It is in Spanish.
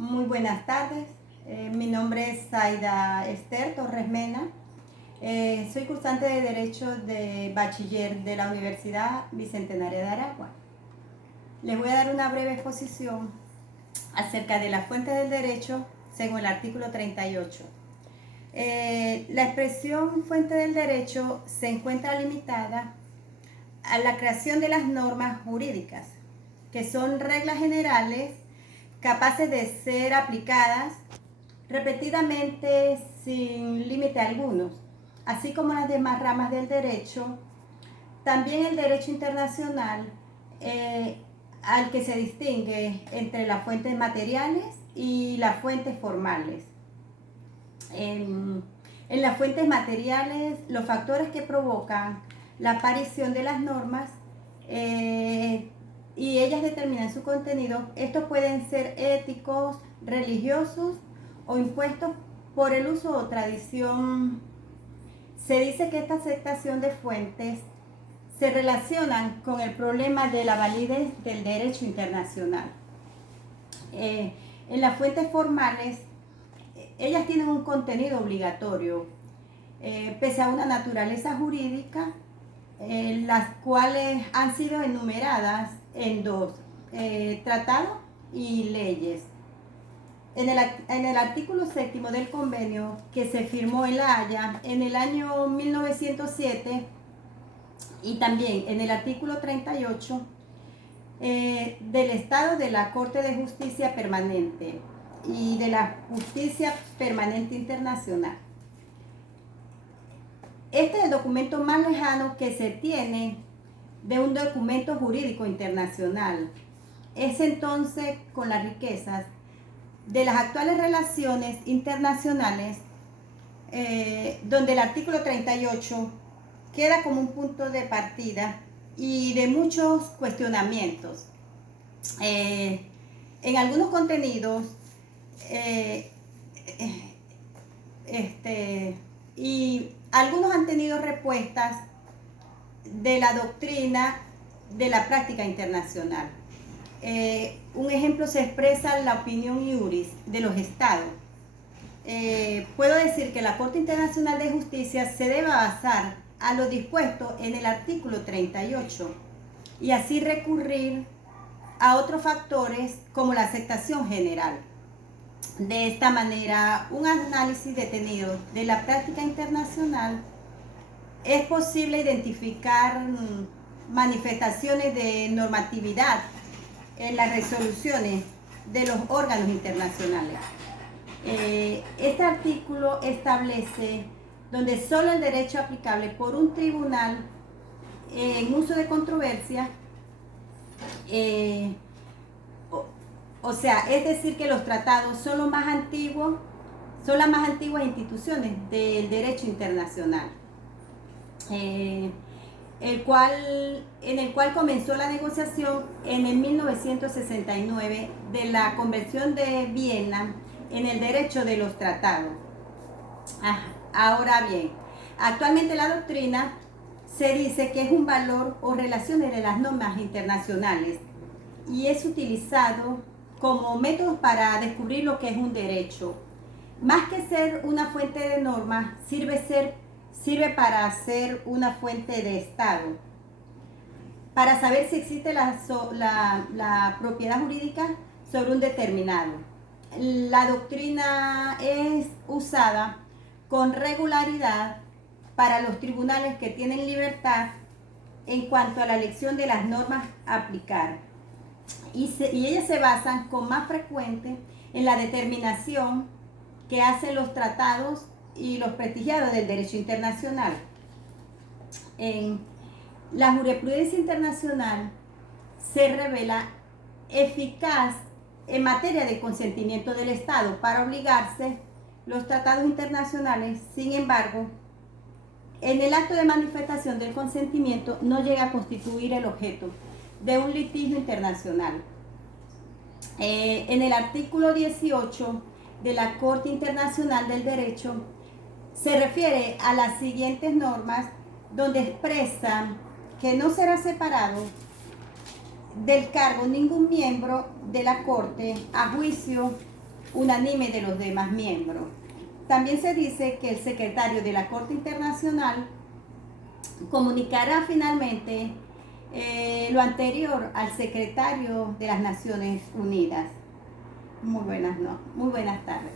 Muy buenas tardes. Mi nombre es Zaida Esther Torres Mena. Soy cursante de Derecho de Bachiller de la Universidad Bicentenaria de Aragua. Les voy a dar una breve exposición acerca de la fuente del derecho según el artículo 38. La expresión fuente del derecho se encuentra limitada a la creación de las normas jurídicas, que son reglas generales capaces de ser aplicadas repetidamente sin límite alguno, así como las demás ramas del derecho. También el derecho internacional, al que se distingue entre las fuentes materiales y las fuentes formales. En las fuentes materiales, los factores que provocan la aparición de las normas y ellas determinan su contenido. Estos pueden ser éticos, religiosos o impuestos por el uso o tradición. Se dice que esta aceptación de fuentes se relacionan con el problema de la validez del derecho internacional. En las fuentes formales, ellas tienen un contenido obligatorio, pese a una naturaleza jurídica, las cuales han sido enumeradas en dos, tratados y leyes. En el artículo 7 del convenio que se firmó en La Haya en el año 1907 y también en el artículo 38 del Estado de la Corte de Justicia Permanente y de la Justicia Permanente Internacional. Este es el documento más lejano que se tiene de un documento jurídico internacional. Es entonces con las riquezas de las actuales relaciones internacionales, donde el artículo 38 queda como un punto de partida y de muchos cuestionamientos. En algunos contenidos y algunos han tenido respuestas de la doctrina de la práctica internacional. Un ejemplo se expresa en la opinión iuris de los estados. Puedo decir que la Corte Internacional de Justicia se debe basar a lo dispuesto en el artículo 38 y así recurrir a otros factores como la aceptación general. De esta manera, un análisis detenido de la práctica internacional es posible identificar manifestaciones de normatividad en las resoluciones de los órganos internacionales. Este artículo establece donde solo el derecho aplicable por un tribunal en uso de controversia, o sea, es decir que los tratados son los más antiguos, son las más antiguas instituciones del derecho internacional, en el cual comenzó la negociación en el 1969 de la Convención de Viena en el derecho de los tratados. Ahora bien, actualmente la doctrina se dice que es un valor o relaciones de las normas internacionales y es utilizado como método para descubrir lo que es un derecho. Más que ser una fuente de normas, sirve para ser una fuente de Estado, para saber si existe la propiedad jurídica sobre un determinado. La doctrina es usada con regularidad para los tribunales que tienen libertad en cuanto a la elección de las normas a aplicar. Y ellas se basan con más frecuencia en la determinación que hacen los tratados y los prestigiados del derecho internacional. En la jurisprudencia internacional se revela eficaz en materia de consentimiento del Estado para obligarse los tratados internacionales. Sin embargo, en el acto de manifestación del consentimiento no llega a constituir el objeto de un litigio internacional. En el artículo 18 de la Corte Internacional del Derecho se refiere a las siguientes normas, donde expresan que no será separado del cargo ningún miembro de la Corte a juicio unánime de los demás miembros. También se dice que el secretario de la Corte Internacional comunicará finalmente lo anterior al secretario de las Naciones Unidas. Muy buenas tardes.